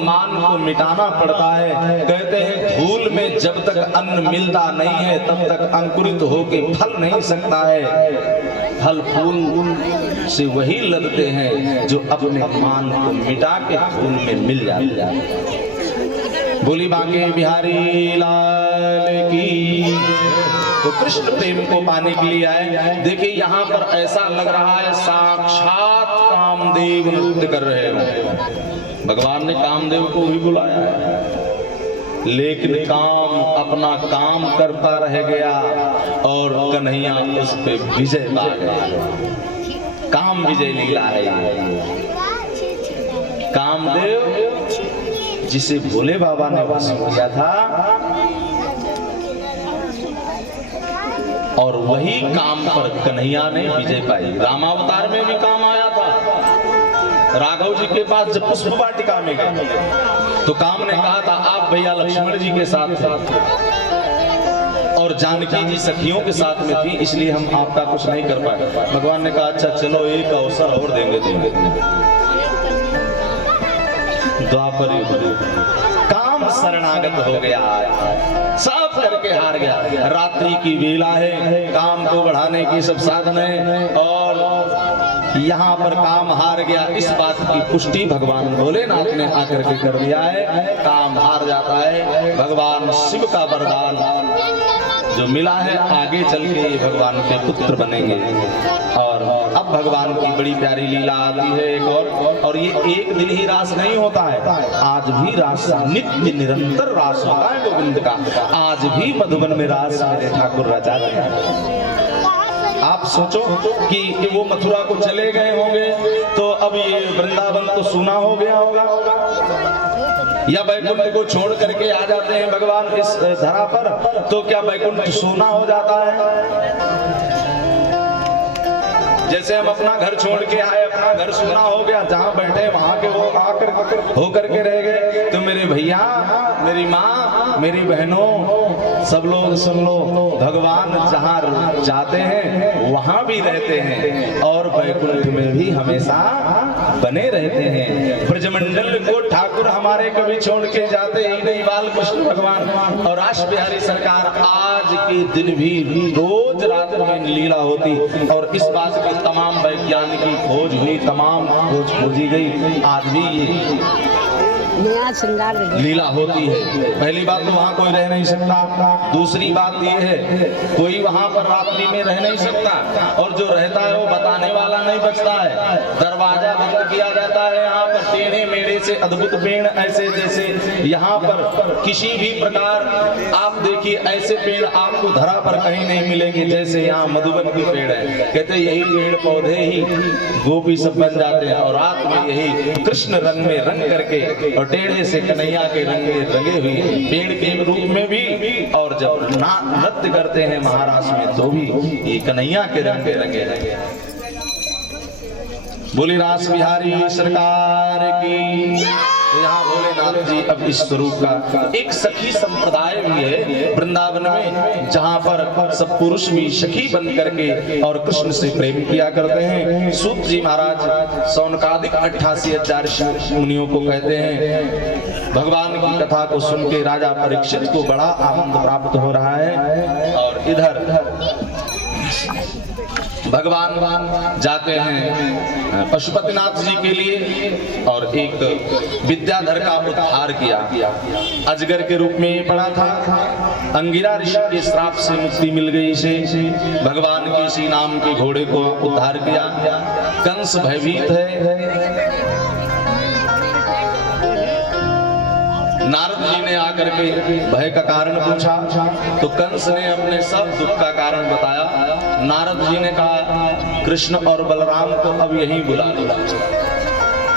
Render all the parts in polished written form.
मान को मिटाना पड़ता है। कहते हैं धूल में जब तक अन्न मिलता नहीं है तब तक अंकुरित होके फल नहीं सकता है। फल फूल से वही लगते हैं जो अपने मान को मिटा के फूल में मिल जाते हैं। बोली बांके बिहारी लाल की। तो कृष्ण प्रेम को पाने के लिए आए। देखिए यहाँ पर ऐसा लग रहा है साक्षात कामदेव नृत्य कर रहे हो। भगवान ने कामदेव को भी बुलाया है, लेकिन काम अपना काम करता रह गया और कन्हैया उस पे विजय पा गया। काम विजय लीला है। कामदेव जिसे भोले बाबा ने वश किया था और वही काम पर कन्हैया ने विजय पाई। रामावतार में भी काम आया था। राघव जी के पास जब पुष्प वाटिका में गए तो काम ने कहा था आप भैया लक्ष्मण जी के साथ और जानकी जी सखियों के साथ में थी, इसलिए हम आपका कुछ नहीं कर पाए। भगवान ने कहा अच्छा चलो एक अवसर और देंगे द्वापर काम शरणागत हो गया, सब करके हार गया। रात्रि की वेला है, काम को बढ़ाने की सब साधन है और यहाँ पर काम हार गया। इस बात की पुष्टि भगवान भोलेनाथ ने आकर के कर दिया है। काम हार जाता है। भगवान शिव का वरदान जो मिला है आगे चल के भगवान के पुत्र बनेंगे। और अब भगवान की बड़ी प्यारी लीला आती है एक और ये एक दिन ही रास नहीं होता है, आज भी रास नित्य निरंतर रास होता है गोविंद का। आज भी मधुबन में रास मेरे ठाकुर रचा रहे हैं। आप सोचो कि वो मथुरा को चले गए होंगे तो अब ये वृंदावन तो सूना हो गया होगा, या बैकुंठ को छोड़ करके आ जाते हैं भगवान इस धरा पर तो क्या बैकुंठ सोना हो जाता है? जैसे हम अपना घर छोड़ के आए, अपना घर सोना हो गया, जहाँ बैठे वहां के वो आकर होकर के रह गए। तो मेरे भैया, मेरी माँ, मेरी बहनों, सब लोग सुन लो, भगवान जहाँ जाते हैं वहां भी रहते हैं और बैकुंठ में भी हमेशा बने रहते हैं। ब्रजमंडल को ठाकुर हमारे कभी छोड़ के जाते ही नहीं। बाल कृष्ण भगवान और रास बिहारी सरकार आज के दिन भी रोज रात में लीला होती और इस बात की तमाम वैज्ञानिकी खोज हुई, तमाम खोज खोजी गई। आज भी ये लीला होती है। पहली बात तो वहाँ कोई रह नहीं सकता, दूसरी बात ये है कोई वहाँ पर रात्रि में रह नहीं सकता और जो रहता है वो बताने वाला नहीं बचता है। दरवाजा बंद किया जाता है। यहाँ पर टेढ़े मेढ़े से अद्भुत पेड़ ऐसे जैसे यहाँ पर किसी भी प्रकार आप देखिए ऐसे पेड़ आपको धरा पर कहीं नहीं मिलेंगे जैसे यहाँ मधुबन के पेड़ है। कहते यही पेड़ पौधे ही गोपी सब बन जाते हैं और रात में यही कृष्ण रंग में रंग करके और टेढ़े से कन्हैया के रंग में रंगे हुए पेड़ के रूप में भी और जब नृत्य करते हैं महाराष्ट्र में तो भी ये कन्हैया के रंग में रंगे रंगे। बोली रास बिहारी सरकार की। यहाँ भोलेनाथ जी अब इस स्वरूप का एक सखी संप्रदाय भी है वृंदावन में, जहाँ पर सब पुरुष भी सखी बन करके और कृष्ण से प्रेम किया करते हैं। सूत जी महाराज सौनकादिक 88,000 मुनियों को कहते हैं। भगवान की कथा को सुन के राजा परीक्षित को बड़ा आनंद प्राप्त हो रहा है और इधर भगवान जाते हैं पशुपतिनाथ जी के लिए और एक विद्याधर का उद्धार किया। अजगर के रूप में पड़ा था, अंगिरा ऋषि के श्राप से मुक्ति मिल गई इसे। भगवान के इसी नाम के घोड़े को उद्धार किया। कंस भयभीत है। नारद जी ने आकर के भय का कारण पूछा तो कंस ने अपने सब दुख का कारण बताया। नारद जी ने कहा कृष्ण और बलराम को अब यहीं बुला लो।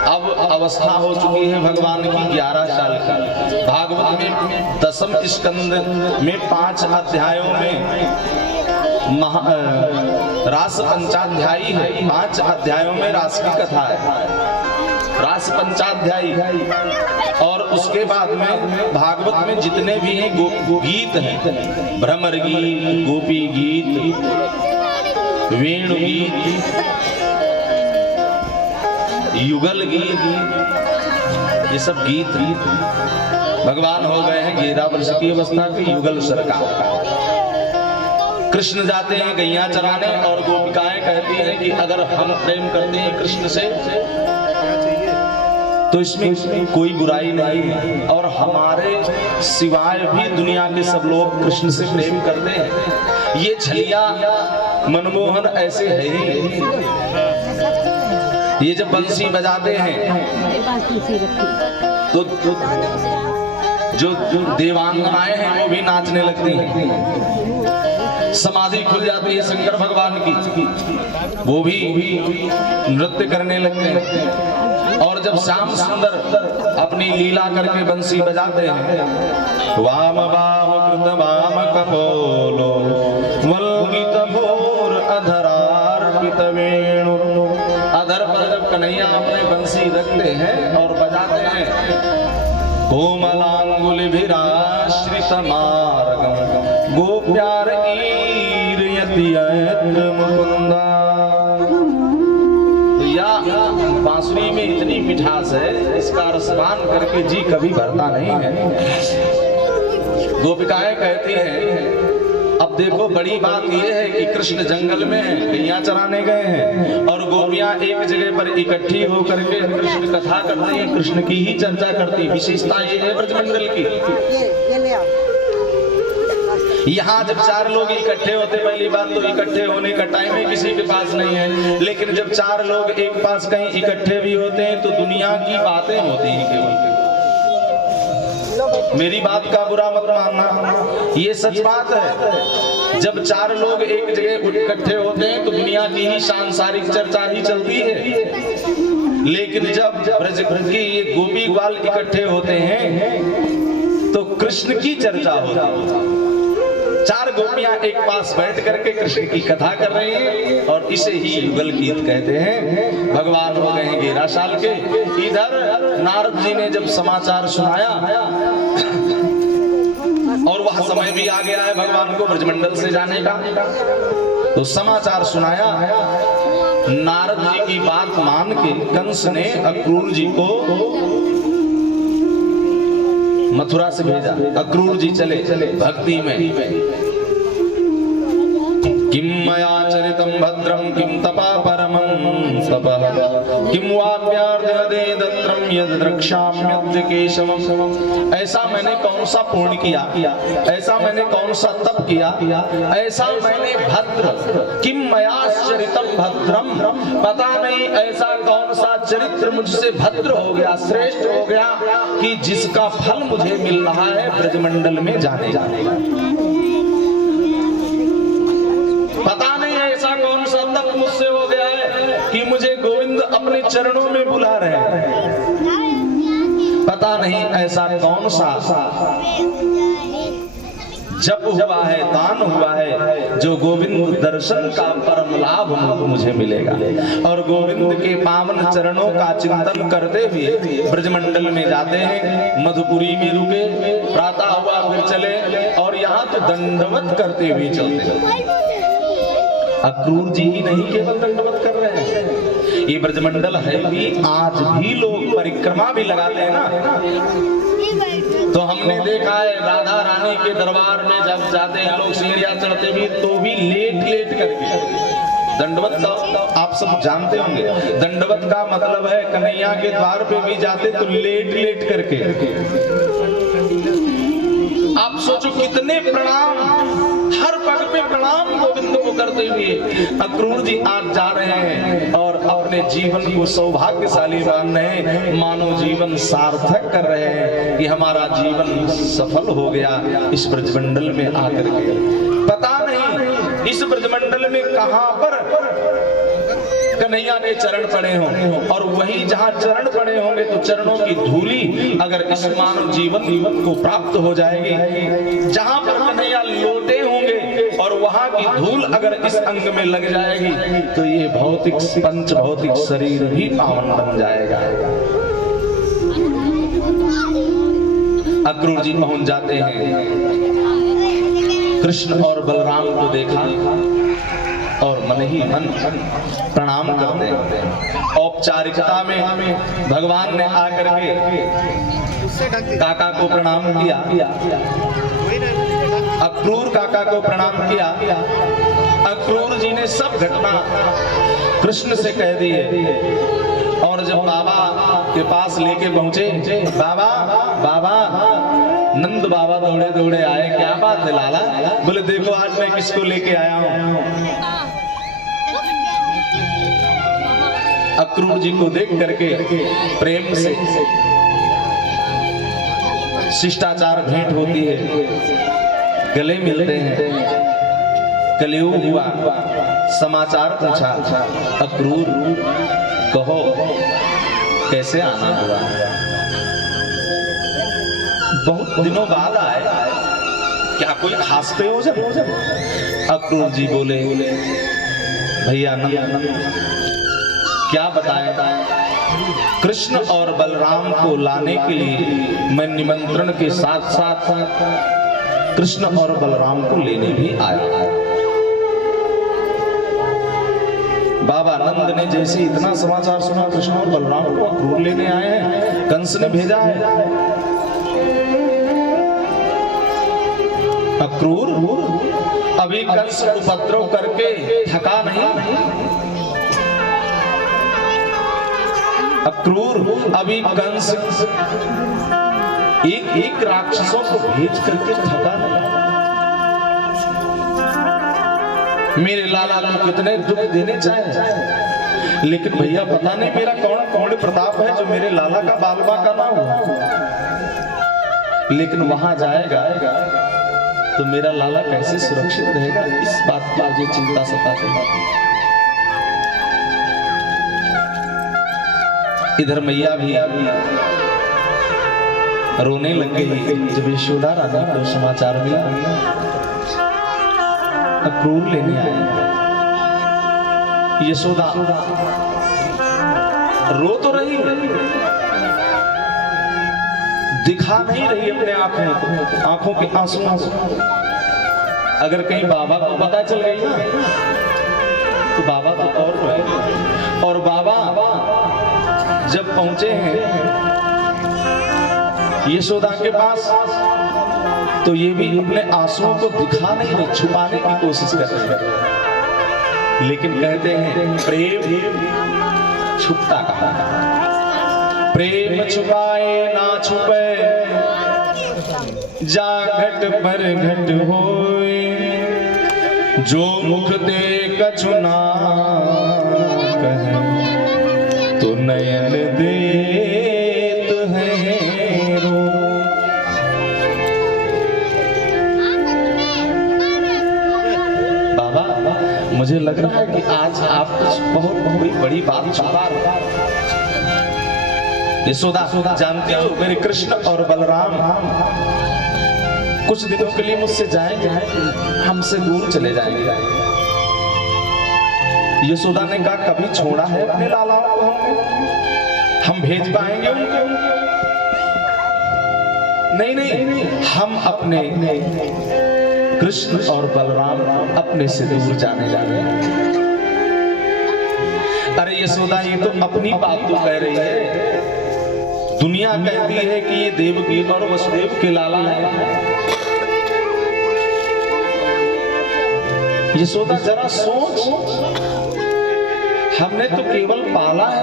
अब अवस्था हो चुकी है भगवान की 11 साल की। भागवत में 10वें स्कंद में 5 अध्यायों में रास पंचाध्यायी है। 5 अध्यायों में रास की कथा है, रास पंचाध्यायी। और उसके बाद में भागवत में जितने भी हैं गीत हैं, भ्रमर गीत, गोपी गीत, वेणु गीत, युगल गीत, ये सब गीत भगवान हो गए हैं 11 वर्ष की अवस्था के युगल सरकार। कृष्ण जाते हैं गैया चराने और गोपिकाएं कहती हैं कि अगर हम प्रेम करते हैं कृष्ण से तो इसमें कोई बुराई नहीं है, और हमारे सिवाय भी दुनिया के सब लोग कृष्ण से प्रेम करते हैं। ये छलिया मनमोहन ऐसे है ही। ये जब बंसी बजाते हैं तो जो देवांगनाएं हैं वो भी नाचने लगती हैं। समाधि खुल जाती है शंकर भगवान की, वो भी नृत्य करने लगते हैं। और जब श्याम सुंदर अपनी लीला करके बंसी बजाते हैं, वाम बाहु कृत वाम कपोलो वल्गित भोर अधरार्पित वेणु। अधर पर जब कन्हैया अपने बंसी रखते हैं और बजाते हैं, कोमलांगुलिभिराश्रित मार्गम गोप्यार ईरयति यत्र मुकुंदा। तो या बांसुरी में इतनी मिठास है, इसका रसपान करके जी कभी भरता नहीं है। गोपिकाएं कहती हैं, अब देखो बड़ी बात यह है कि कृष्ण जंगल में गैया चराने गए हैं और गोपियां एक जगह पर इकट्ठी होकर के कृष्ण कथा करती हैं, कृष्ण की ही चर्चा करती। विशेषता ये है ब्रजमंडल की। यहाँ जब 4 लोग इकट्ठे होते, पहली बात तो इकट्ठे होने का टाइम ही किसी के पास नहीं है, लेकिन जब 4 लोग एक पास कहीं इकट्ठे भी होते हैं तो दुनिया की बातें होती हैं केवल। मेरी बात का बुरा मत मानना, ये सच बात है। जब 4 लोग एक जगह इकट्ठे होते हैं तो दुनिया की ही सांसारिक चर्चा ही चलती है, लेकिन जब ब्रज की ये गोपी ग्वाल इकट्ठे होते हैं तो कृष्ण की चर्चा होती है। 4 गोपियां एक पास बैठ करके कृष्ण की कथा कर रही हैं और इसे ही युगल गीत कहते हैं। भगवान हो गए हैं 11 साल के। इधर नारद जी ने जब समाचार सुनाया और वह समय भी आ गया है भगवान को ब्रजमंडल से जाने का, तो समाचार सुनाया। नारद जी की बात मान के कंस ने अक्रूर जी को मथुरा से भेजा। अक्रूर जी चले भक्ति में। किम मया चरितम भद्रम किम तपा परमं तपः किम वाप्यार्धदे दत्रम यद द्रक्ष्याम्यद्य केशवम्। ऐसा मैंने कौन सा पुण्य किया, ऐसा मैंने कौन सा तप किया, ऐसा मैंने भद्र, किम मया चरितम भद्रम, पता नहीं ऐसा कौन सा चरित्र मुझसे भद्र हो गया, श्रेष्ठ हो गया कि जिसका फल मुझे मिल रहा है ब्रजमंडल में जाने का। पता नहीं ऐसा कौन सा तप मुझसे हो गया है कि मुझे गोविंद अपने चरणों में बुला रहे हैं। पता नहीं ऐसा कौन सा जप हुआ है, दान हुआ है, जो गोविंद दर्शन का परम लाभ मुझे मिलेगा। और गोविंद के पावन चरणों का चिंतन करते हुए ब्रजमंडल में जाते हैं। मधुपुरी में रुके, प्रातः हुआ फिर चले, और यहाँ तो दंडवत करते हुए चलते हैं। अक्रूर जी ही नहीं केवल दंडवत कर रहे हैं, ये ब्रजमंडल है भी, आज भी लोग परिक्रमा भी लगाते हैं ना। तो हमने देखा है राधा रानी के दरबार में जब जाते हैं लोग, सीढ़ियां चढ़ते भी तो भी लेट लेट करके। दंडवत का आप सब जानते होंगे, दंडवत का मतलब है कन्हैया के द्वार पे भी जाते तो लेट लेट करके। आप सोचो कितने प्रणाम, हर पग पे प्रणाम गोविंद को करते हुए अक्रूर जी आज जा रहे हैं और अपने जीवन को सौभाग्यशाली मान रहे हैं, मानव जीवन सार्थक कर रहे हैं कि हमारा जीवन सफल हो गया इस ब्रजमंडल में आकर के। पता नहीं इस ब्रजमंडल में कहां पर कन्हैया के चरण पड़े हों, और वही जहां चरण पड़े होंगे तो चरणों की धूली अगर इस मानव जीवन को प्राप्त हो जाएगी। जहां पर कन्हैया लोटे होंगे और वहां की धूल अगर इस अंग में लग जाएगी तो ये भौतिक पंच भौतिक शरीर भी पावन बन जाएगा। अक्रूर जी पहुंच जाते हैं, कृष्ण और बलराम को देखा और मन ही मन प्रणाम करते हैं। औपचारिकता में भगवान ने आकर के काका को प्रणाम किया, अक्रूर काका को प्रणाम किया। अक्रूर जी ने सब घटना कृष्ण से कह दी है। और जब बाबा के पास लेके पहुंचे, बाबा बाबा, नंद बाबा दौड़े दौड़े आए, क्या बात है लाला? बोले देखो आज मैं किसको लेके आया हूं। अक्रूर जी को देख करके प्रेम से शिष्टाचार भेंट होती है, गले मिलते हैं। कलयुग हुआ, समाचार पूछा, अक्रूर कहो कैसे आना हुआ? बहुत दिनों बाद आए, क्या कोई खास प्रयोजन? अक्रूर जी बोले, भैया क्या बताएं, कृष्ण और बलराम को लाने के लिए मैं निमंत्रण के साथ साथ कृष्ण और बलराम को लेने भी आया। बाबा नंद ने जैसे इतना समाचार सुना, कृष्ण और बलराम को अक्रूर लेने आए हैं, कंस ने भेजा है। अक्रूर अभी कंस उपद्रव करके थका नहीं, अक्रूर अभी कंस एक एक राक्षसों को भेज करके थका नहीं। मेरे लाला को कितने दुख देने चाहे, लेकिन भैया पता नहीं मेरा कौन कौन प्रताप है जो मेरे लाला का बालबा का ना हो। लेकिन वहां जाएगा तो मेरा लाला कैसे सुरक्षित रहेगा, इस बात की मुझे चिंता सताती है। इधर मैया भी रोने लग गई जब यशोदा रानी को समाचार मिला अक्रूर लेने आए। यशोदा रो तो रही, दिखा नहीं रही अपने आंखों के आंसू। अगर कहीं बाबा को पता चल गई ना तो बाबा तो और रोए। और बाबा जब पहुंचे हैं यशोदा के पास तो ये भी अपने आंसुओं को दिखा नहीं रहे, छुपाने की कोशिश कर रहे हैं। लेकिन कहते हैं प्रेम छुपता कहां है, प्रेम छुपाए ना छुपे, जा घट पर घट होए, जो मुख दे कछु ना कहे, तो नयन देत है रो। बाबा मुझे लग रहा है कि आज आप बहुत बड़ी बात छुपा रहे हैं। यशोदा जानते हो मेरे कृष्ण और बलराम कुछ दिनों के लिए मुझसे जाएंगे, हमसे दूर चले जाएंगे। यशोदा ने कहा कभी छोड़ा है अपने लाला को, हम भेज पाएंगे उनको? नहीं, हम अपने कृष्ण और बलराम अपने से दूर जाने लगे। अरे यशोदा ये तो अपनी बात तो कह रही है, दुनिया कहती है कि ये देवकी और वसुदेव के लाला है। यशोदा जरा सोच, हमने तो केवल पाला है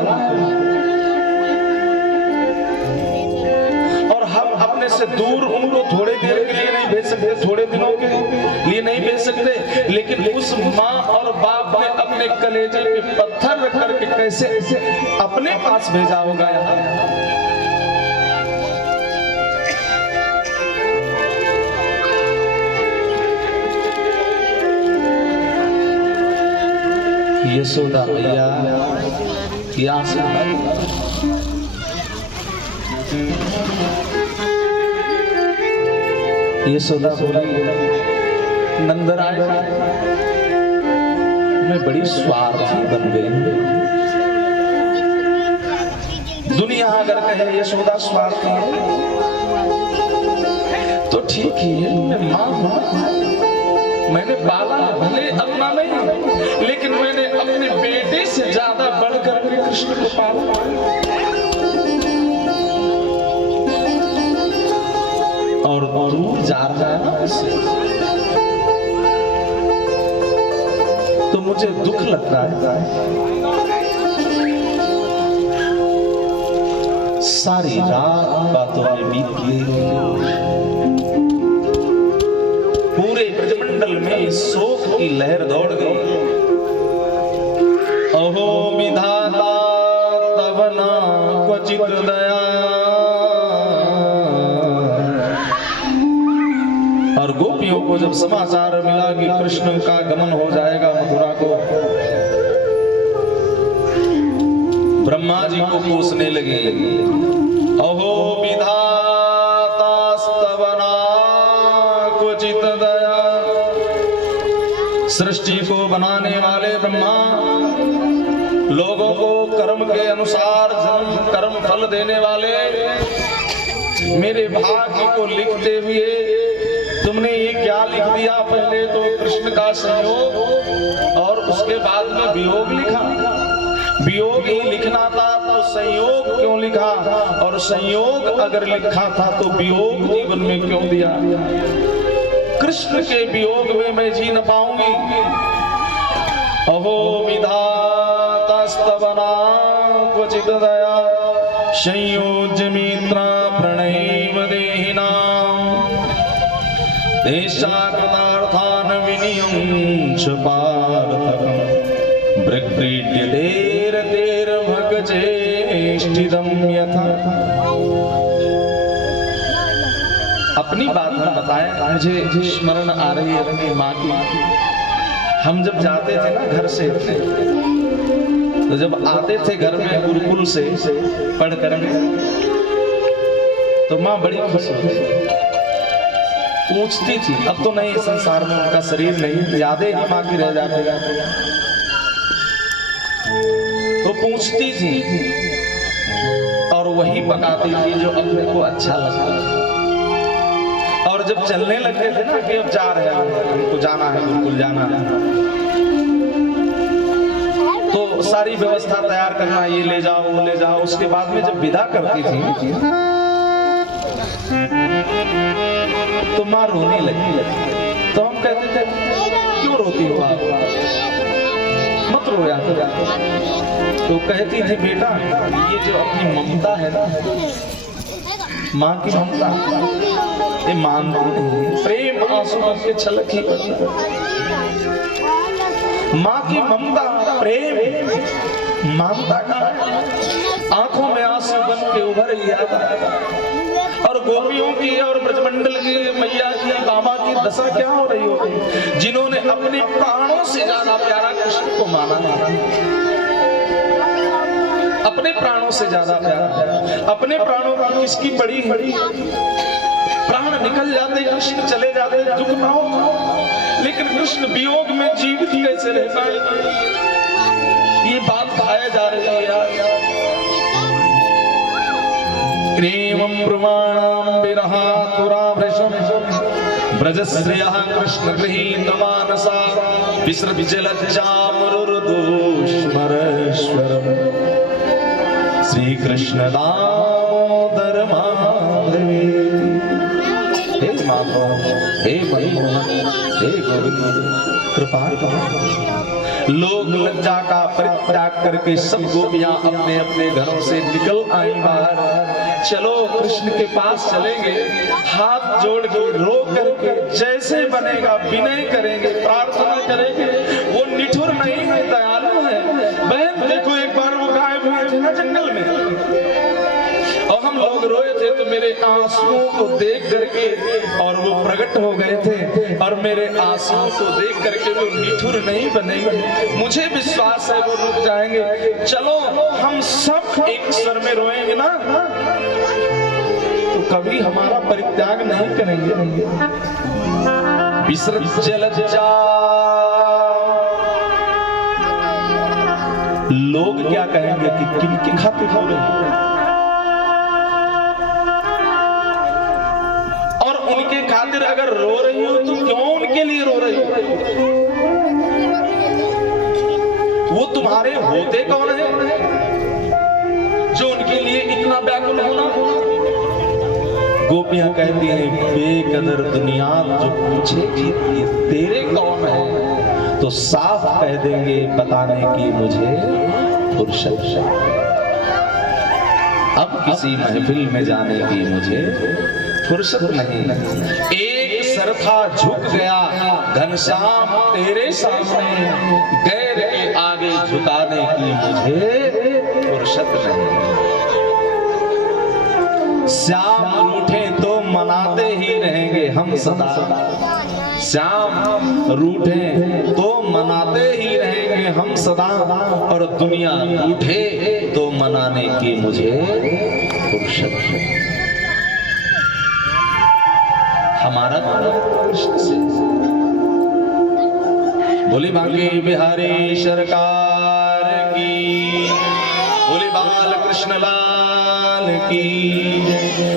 और हम अपने से दूर उनको थोड़े देर के लिए नहीं भेज सकते, थोड़े दिनों के लिए नहीं भेज सकते। लेकिन उस माँ और बाप ने अपने कलेजे पे पत्थर रख करके कैसे अपने पास भेजा होगा यहाँ। यशोदा मैया की आशीर्वाद। यशोदा बोली नंदराय मैं बड़ी स्वार्थी बन गई। दुनिया अगर कहे यशोदा स्वार्थी है तो ठीक ही है, माँ मैंने पाला भले अपना नहीं, लेकिन मैंने अपने बेटे से ज्यादा बढ़कर के कृष्ण को पाला। और दूर जा रहा है ना उससे, तो मुझे दुख लग रहा है। सारी रात बातों में बीत गई, पूरे ब्रजमंडल में शोक की लहर दौड़ गई। अहो विधाता तब ना क्वचित दया। और गोपियों को जब समाचार मिला कि कृष्ण का गमन हो जाएगा मथुरा को, ब्रह्मा जी को कोसने लगे। अहो विधातास्तव ना क्वचित दया। सृष्टि को बनाने वाले ब्रह्मा, लोगों को कर्म के अनुसार जन्म कर्म फल देने वाले, मेरे भाग्य को लिखते हुए तुमने ये क्या लिख दिया? पहले तो कृष्ण का संयोग और उसके बाद में वियोग लिखा। वियोग ही लिखना था तो संयोग क्यों लिखा? और संयोग अगर लिखा था तो वियोग जीवन में क्यों दिया? कृष्ण के वियोग में मैं जी न पाऊंगी। अहो विधातास्तव ना क्वचित दया। संयोज्य मित्रा प्रणैव देहिनां देशाकृतार्थान विनियं च पार्थकम् भगचेष्टिदं यथा। अपनी बात में बताया, मुझे स्मरण आ रही है अपनी माँ की। हम जब जाते थे ना घर से, तो जब आते थे घर में गुरुकुल से पढ़ कर, तो माँ बड़ी खुश होती, पूछती थी। अब तो नहीं, संसार में उनका शरीर नहीं, यादें ही माँ की रह जाते जाते, तो पूछती थी और वही पकाती थी जो अपने को अच्छा लगता। और जब चलने लगते थे ना कि अब जा रहे हैं, हमको जाना है, बिल्कुल जाना है, तो सारी व्यवस्था तैयार करना, ये ले जाओ वो ले जाओ। उसके बाद में जब विदा करती थी तो माँ रोने लगी। तो हम कहते थे क्यों रोती हो आप, मत रोया करो। तो कहती थी बेटा, ये जो अपनी ममता है ना, माँ की ममता, ये मानती नहीं। प्रेम आंसू के छलक ही पड़ता। माँ की ममता, प्रेम, ममता का आंखों में आंसू बन के उभर ही आता है। और गोपियों की और ब्रजमंडल की मैया की, बाबा की दशा क्या हो रही होगी, जिन्होंने अपने प्राणों से ज्यादा प्यारा कृष्ण को माना है। अपने प्राणों से ज्यादा प्यारा, अपने प्राणों की किसकी पड़ी है? प्राण निकल जाते, कृष्ण चले जाते, दुख ना हो, लेकिन कृष्ण वियोग में जीवित कैसे रहता है? ये बात खाया जा रही है यार। क्रीमं प्रमाणं विरहातुराभृशं ब्रजश्रियः कृष्ण गृहीतमानसा विसृज्यलज्जामरुर्दुष्मरेश्वरम् श्री कृष्ण दामोदर माधवे। हे माधव, हे मनमोहन, हे गोविंद, कृपा करो। लोग लज्जा का परित्याग करके सब गोपियां अपने अपने घरों से निकल आई बाहर। चलो कृष्ण के पास चलेंगे, हाथ जोड़ के रो करके जैसे बनेगा विनय करेंगे, प्रार्थना करेंगे। वो निठुर नहीं है, दयालु है। बहन देखो, एक बार वो गायब हुए थे ना जंगल में, और हम लोग रोए थे, तो मेरे आंसुओं को देख करके और वो प्रकट हो गए थे, और मेरे आंसुओं को देख करके वो निठुर नहीं बनेंगे। मुझे विश्वास है वो रुक जाएंगे। चलो हम सब एक स्वर में रोएंगे ना, तो कभी हमारा परित्याग नहीं करेंगे। विसृज्यलज्जा। लोग क्या कहेंगे कि किनकी खातिर हो रही है, और उनके खातिर अगर रो रही हो तो क्यों के लिए रो रही हो? वो तुम्हारे होते कौन है जो उनके लिए इतना व्याकुल होना? गोपियां कहती हैं बेकदर दुनिया जो पूछेगी ये तेरे कौन है, तो साफ कह देंगे बताने की मुझे फुर्सत है। अब किसी महफिल में जाने की मुझे फुर्सत नहीं। एक सरफा झुक गया घनश्याम तेरे सामने, गैर के आगे झुकाने की मुझे फुर्सत नहीं। श्याम रूठे तो मनाते ही रहेंगे हम सदा, श्याम रूठे तो मनाते ही रहेंगे हम सदा, और दुनिया रूठे तो मनाने की मुझे फुर्सत है। हमारा कृष्ण से बोली बांके बिहारी सरकार की, बोली बाल कृष्ण लाल की,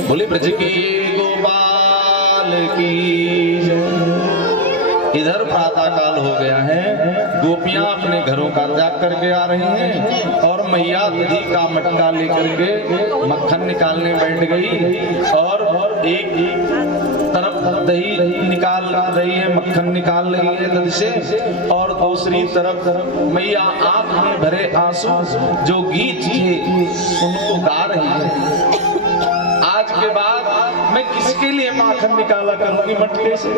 बोली ब्रज के गोपाल की। इधर प्रातः काल हो गया है, गोपियां अपने घरों का त्याग करके आ रही हैं और मैया दही का मटका लेकर के मक्खन निकालने बैठ गई, और एक तरफ दही निकाल रही है, मक्खन निकाल रही है दही से, और दूसरी तरफ मैया आंख में भरे आंसू जो गीत थे उनको गा रही है। आज के बाद मैं किसके लिए माखन निकाला करूंगी मटके से?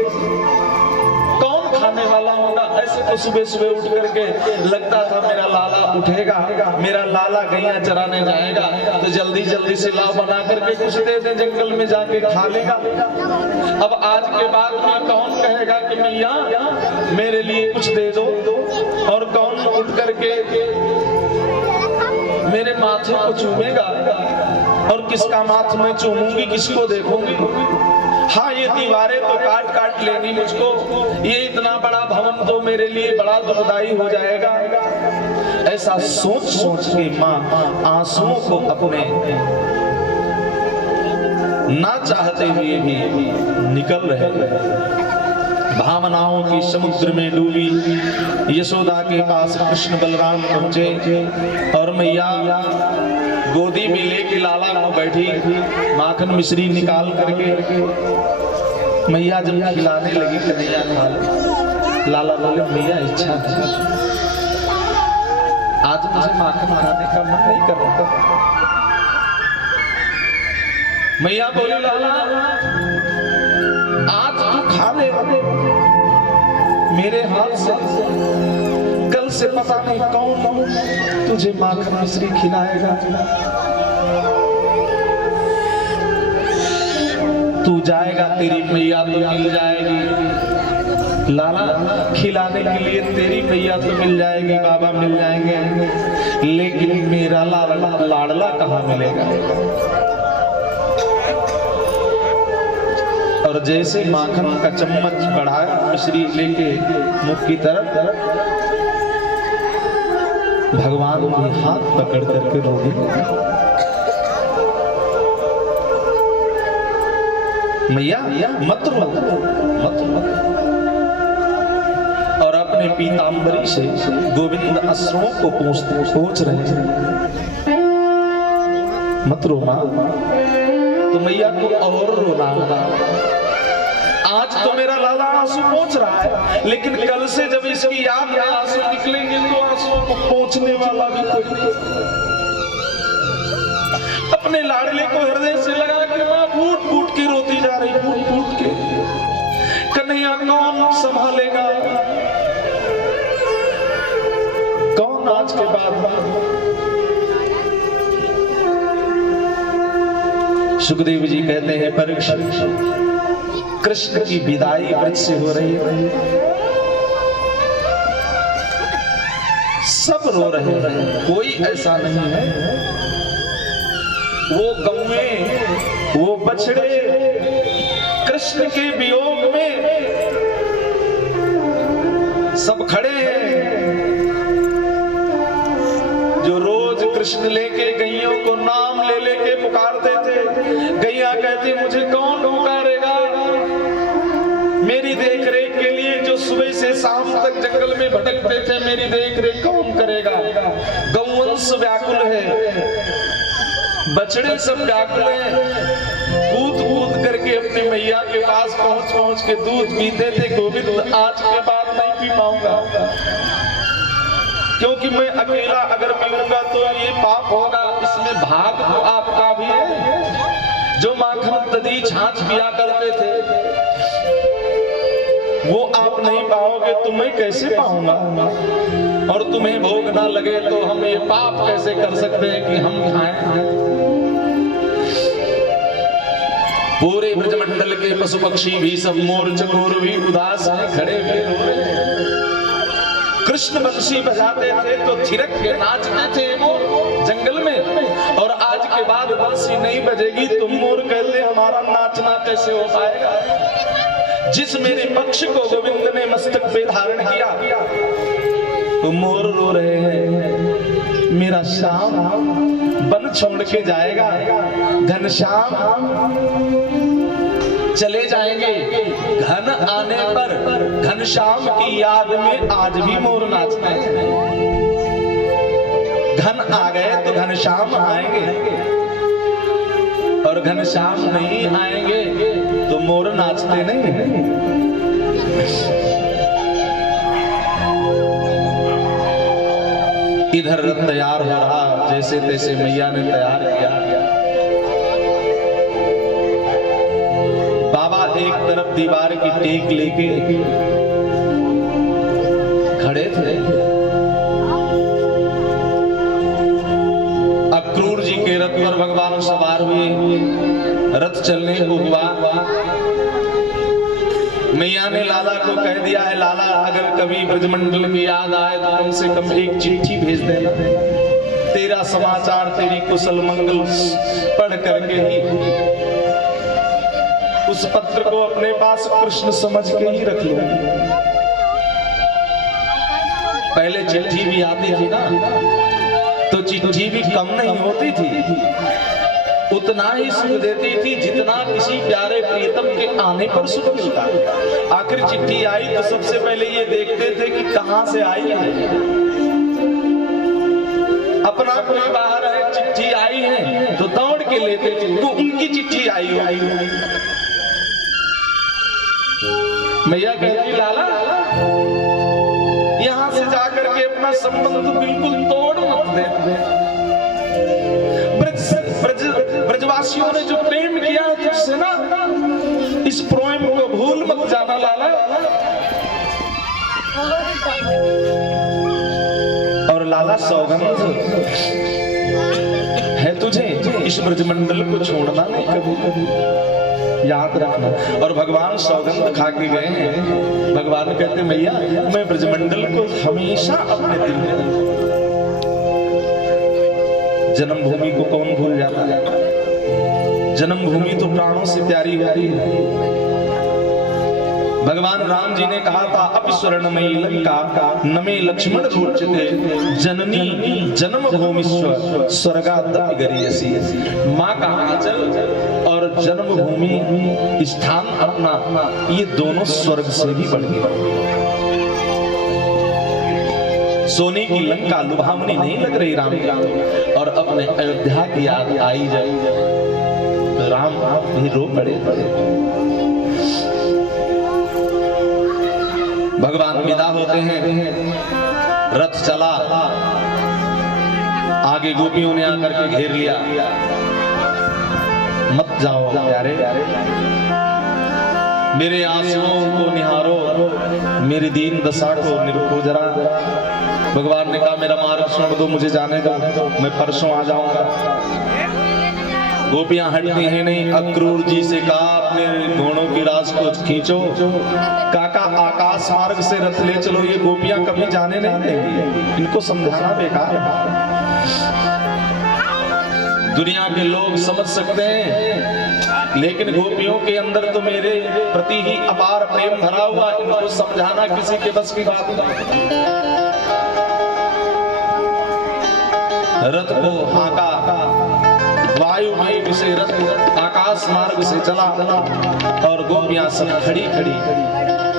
कौन खाने वाला होगा? ऐसे तो सुबह सुबह उठ करके लगता था मेरा लाला उठेगा, मेरा लाला गैया चराने जाएगा तो जल्दी जल्दी से लाव बना करके कुछ दे दे, जंगल में जाके खा लेगा। अब आज के बाद में कौन कहेगा कि मैया मेरे लिए कुछ दे दो, और कौन उठ करके मेरे माथे को चूमेगा, और किसका माथ में चूमूंगी, किसको देखूंगी? हाँ, ये दीवारें तो काट काट लेंगी मुझको, ये इतना बड़ा भवन तो मेरे लिए बड़ा दुखदाई हो जाएगा। ऐसा सोच सोच के माँ आंसुओं को अपने ना चाहते हुए भी निकल रहे। भावनाओं की समुद्र में डूबी यशोदा के पास कृष्ण बलराम पहुंचे, और मैया गोदी में लेके लाला को बैठी, माखन मिश्री निकाल करके मैया जब खिलाने लगी कन्हैया खा ले। लाला बोले मैया इच्छा है, आज मुझे माखन खाने का मन नहीं कर रहा। मैया बोली लाला आज तू खा ले मेरे हाथ से, कल से पता नहीं कौन तुझे माखन मिश्री खिलाएगा। तू जाएगा तेरी मैया तो मिल जाएगी, लाला खिलाने के लिए तेरी मैया तो मिल जाएगी, बाबा मिल जाएंगे, लेकिन मेरा लाडला कहाँ मिलेगा? और जैसे माखन का चम्मच बढ़ाया मिश्री लेके मुख की तरफ, भगवान भी हाथ पकड़ करके रोने लगे। मैया मत रो, मत रो। और अपने पीतांबरी से गोविंद अश्रुओं को पोंछ रहे हैं। मत रो मां, तो मैया को और रोना होगा। आज तो मेरा लाला आंसू पोंछ रहा है, लेकिन कल से जब इसकी याद में आंसू निकलेंगे तो आंसुओं को पोंछने वाला भी कोई नहीं। अपने लाडले को हृदय से लगा के मां फूट फूट के रोती जा रही, फूट फूट के। कन्हैया कौन संभालेगा? कौन आज के बाद? सुखदेव जी कहते हैं परीक्षित, कृष्ण की विदाई ब्रज से हो रही है, सब रो रहे हैं, कोई ऐसा नहीं है। वो गौएं, वो बछड़े कृष्ण के वियोग में सब खड़े हैं। जो रोज कृष्ण लेके गैयों को नाम ले लेके पुकारते थे, गैया कहती मुझे कौन पुकारेगा? मेरी देखरेख के लिए शाम तक जंगल में भटकते थे, मेरी देख रेख कौन करेगा? गौवंश व्याकुल है, बछड़े सब व्याकुल हैं। कूद कूद करके अपनी मैया के पास पहुंच पहुंच के दूध पीते थे। गोविंद आज के बाद नहीं पी पाऊंगा, क्योंकि मैं अकेला अगर पीऊंगा तो ये पाप होगा। इसमें भाग तो आपका भी है। जो माखन दधी छाछ पिया करते थे वो आप नहीं पाओगे तो मैं कैसे पाऊंगा? और तुम्हें भोग ना लगे तो हम ये पाप कैसे कर सकते हैं कि हम खाएं? पूरे ब्रजमंडल के पशु पक्षी भी सब मोर चकोर भी उदास हैं, खड़े हुए रो रहे हैं। कृष्ण बंशी बजाते थे तो थिरक के नाचते थे वो जंगल में, और आज के बाद बंशी नहीं बजेगी तो मोर कहते हमारा नाचना कैसे हो पाएगा? जिस मेरे पक्ष को गोविंद ने मस्तक पे धारण किया तो मोर रो रहे हैं, मेरा श्याम वन छोड़ के जाएगा, घनश्याम चले जाएंगे। घन आने पर घनश्याम की याद में आज भी मोर नाचते हैं। घन आ गए तो घनश्याम आएंगे, और घनश्याम नहीं आएंगे तो मोर नाचते नहीं हैं। इधर रथ तैयार हो रहा, जैसे तैसे मैया ने तैयार किया। बाबा एक तरफ दीवार की टेक लेके खड़े थे। अक्रूर जी के रथ पर भगवान सवार हुए, रथ चलने को हुआ। मैया ने लाला को कह दिया है, लाला अगर कभी ब्रजमंडल की याद आए तो कम से कम एक चिट्ठी भेज देना। तेरा समाचार, तेरी कुशल मंगल पढ़ करके ही उस पत्र को अपने पास कृष्ण समझ के ही रख लूंगी। पहले चिट्ठी भी आती थी ना, तो चिट्ठी भी कम नहीं होती थी, उतना ही सुख देती थी जितना किसी प्यारे प्रियतम के आने पर सुख मिलता। आखिर चिट्ठी आई तो सबसे पहले ये देखते थे कि कहां से आई है। अपना कोई बाहर है, चिट्ठी आई है तो दौड़ के लेते थे, तो उनकी चिट्ठी आई। मैया कहती लाला यहां से जाकर के अपना संबंध बिल्कुल तोड़ मत दे। ब्रजवासियों ने जो प्रेम किया है तुझसे ना, इस प्रेम को भूल मत जाना लाला। और लाला सौगंध है तुझे, इस ब्रजमंडल को छोड़ना नहीं कभी, याद रखना। और भगवान सौगंध खा के गए हैं। भगवान कहते मैया मैं ब्रजमंडल को हमेशा अपने दिल में, जन्मभूमि को कौन भूल जाता है? जन्मभूमि तो प्राणों से प्यारी होती है। भगवान राम जी ने कहा था अपि स्वर्णमयी लंका नमे लक्ष्मण रोचते जननी जन्मभूमिश्व स्वर्गादपि गरीयसी। माँ का आंचल और जन्मभूमि स्थान अपना, ये दोनों स्वर्ग से भी बढ़ गए। सोने की लंका लुभावनी नहीं लग रही राम को, और अपने अयोध्या की याद आई जाए तो राम भी रो पड़े। भगवान विदा होते हैं, रथ चला, आगे गोपियों ने आकर के घेर लिया। मत जाओ प्यारे, मेरे आंसुओं को निहारो, मेरी दीन दशा को निरखो जरा। भगवान ने कहा मेरा मार्ग छोड़ दो, मुझे जाने दो, मैं परसों आ जाऊंगा। गोपियां हटती हैं नहीं। अक्रूर जी से कहा अपने घोड़ों की रास को खींचो, काका आकाश मार्ग से रथ ले चलो, ये गोपियां कभी जाने नहीं देंगी, इनको समझाना बेकार है। दुनिया के लोग समझ सकते हैं, लेकिन गोपियों के अंदर तो मेरे प्रति ही अपार प्रेम भरा हुआ, इनको समझाना किसी के बस की बात नहीं। रथ को हाका, वायु मार्ग से रथ आकाश मार्ग से चला, और गोपियां सब खड़ी खड़ी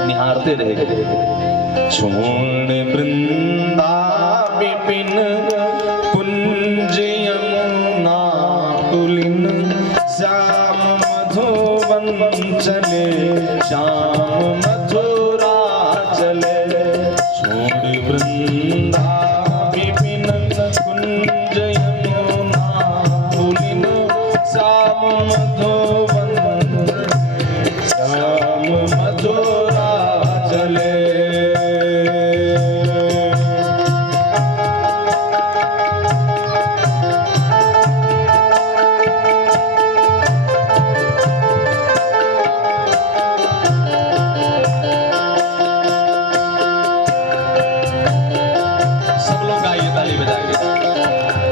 निहारते रह गए। छोड़ वृंदा विपिन कुंज यमुना पुलिन श्याम मधुवन चले श्याम मथुरा चले छोड़ वृंदा विपिन कुंज यमुना पुलिन श्याम मधुवन श्याम मथुरा चले। सब लोग गाइए ताली बजा के।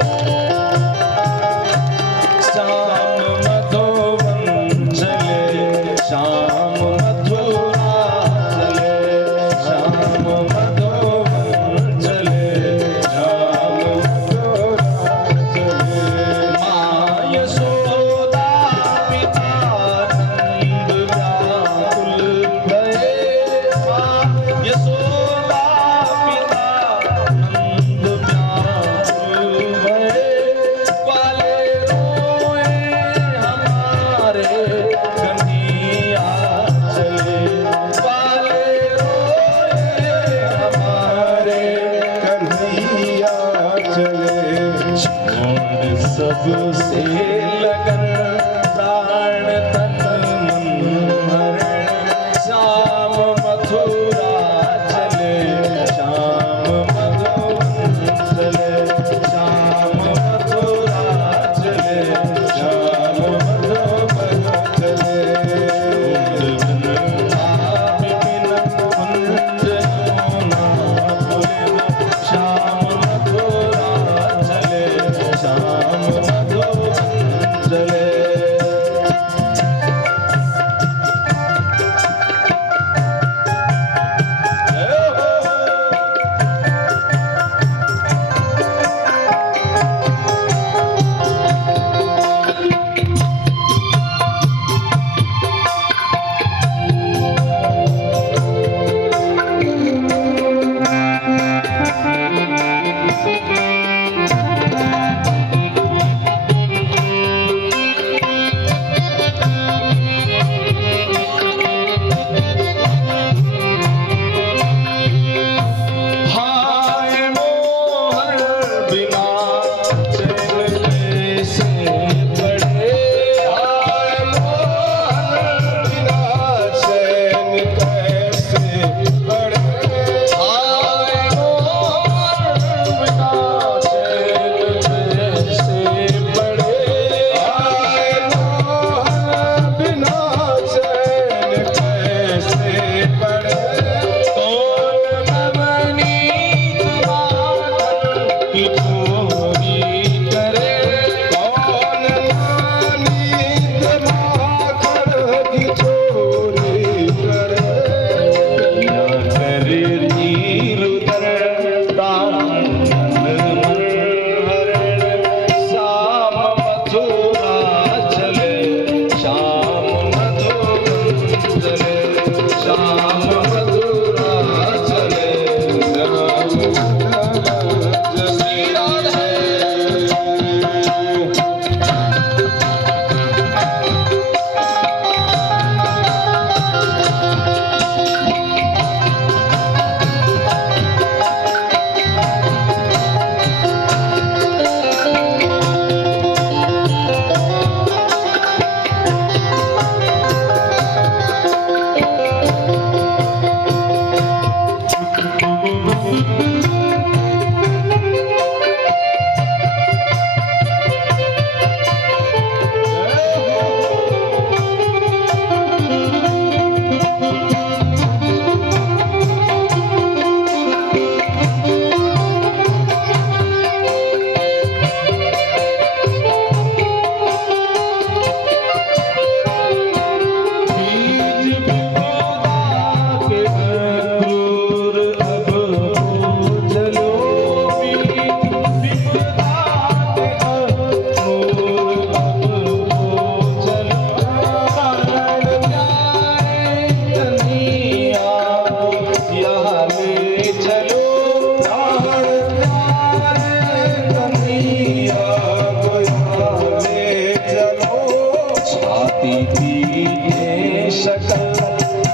शकल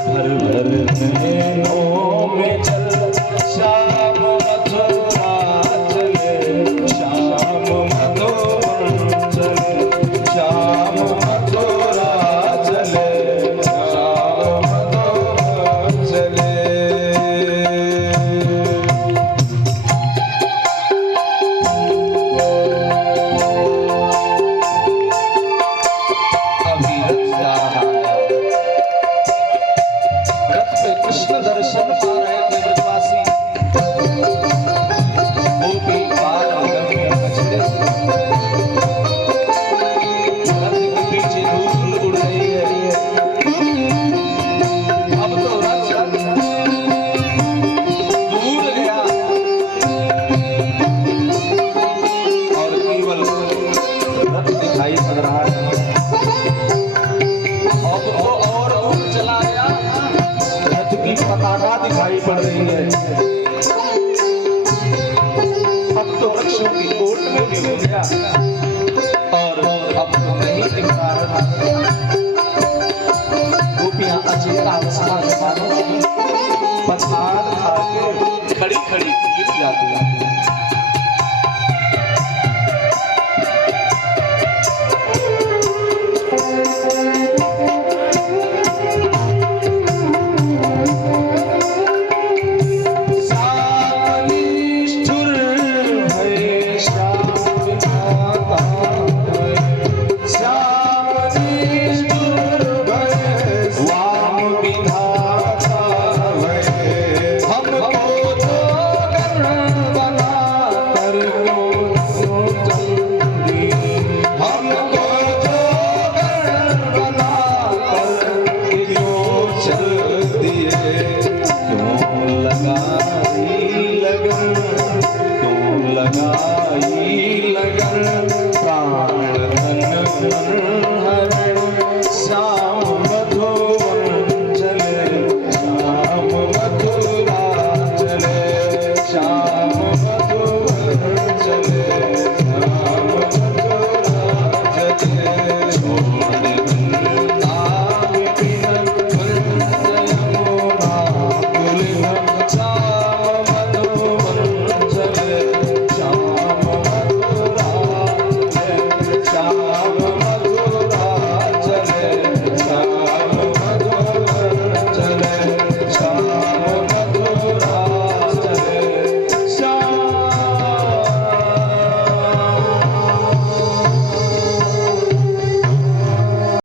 भर भर नैनों में जल श्याम मथुरा चले श्याम मथुरा चले श्याम मथुरा चले श्याम मथुरा चले। कृष्ण दर्शन पा रहे थे ब्रजवासी, गोपी बाल गंगे बछड़े से रथ के पीछे धूल उड़ रही है। अब तो रथ दूर गया और केवल रथ दिखाई पड़ रहा है। अब तो और दूर चला गया, की पताका दिखाई पड़ रही है। अब तो वृक्षों की कोट में भी हो गया और अब तो नहीं दिख रहा। गोपियां अचेता पछाड़ खा के खड़ी खड़ी गिर जाती हैं।